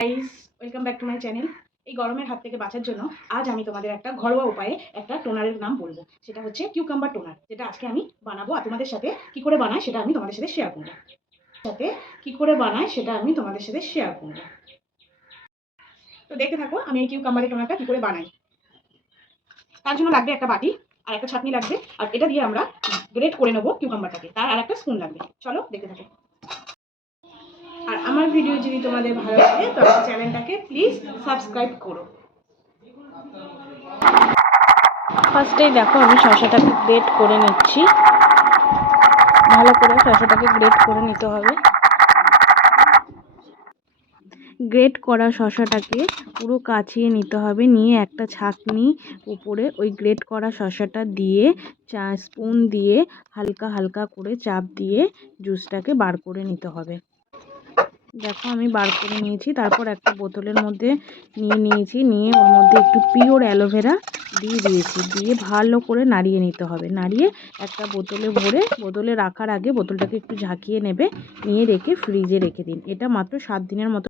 Guys, welcome back to my channel. এই গরমের হাত থেকে বাঁচার জন্য আজ আমি তোমাদের একটা ঘরোয়া উপায়ে একটা টোনারের নাম বলবো। সেটা হচ্ছে কিউকাম্বার টোনার, যেটা আজকে আমি বানাবো আর তোমাদের সাথে কি করে বানাই সেটা আমি তোমাদের সাথে শেয়ার করবো। তো দেখতে থাকো আমি এই কিউকাম্বারের টোনারটা কি করে বানাই। তার জন্য লাগবে একটা বাটি আর একটা ছাঁকনি লাগবে, আর এটা দিয়ে আমরা গ্রেট করে নেবো কিউকাম্বারটাকে। তার আর একটা স্পুন লাগবে। চলো দেখতে থাকো। আর আমার ভিডিও যদি তোমাদের ভালো লাগে তো আমার চ্যানেলটাকে প্লিজ সাবস্ক্রাইব করো। ফার্স্টেই দেখো আমি শসাটাকে গ্রেট করে নিচ্ছি। ভালো করে শসাটাকে গ্রেট করে নিতে হবে। গ্রেট করা শসাটাকে পুরো কাচিয়ে নিতে হবে, নিয়ে একটা ছাঁকনি উপরে ওই গ্রেট করা শসাটা দিয়ে স্পুন দিয়ে হালকা হালকা করে চাপ দিয়ে জুসটাকে বার করে নিতে হবে। দেখো আমি বার করে নিয়েছি। তারপর একটা বোতলের মধ্যে নিয়ে ওর মধ্যে একটু পিওর অ্যালোভেরা দিয়ে ভালো করে নাড়িয়ে নিতে হবে। নাড়িয়ে একটা বোতলে ভরে বোতলে রাখার আগে বোতলটাকে একটু ঝাঁকিয়ে নিয়ে রেখে ফ্রিজে রেখে দিন। এটা মাত্র 7 দিনের মতো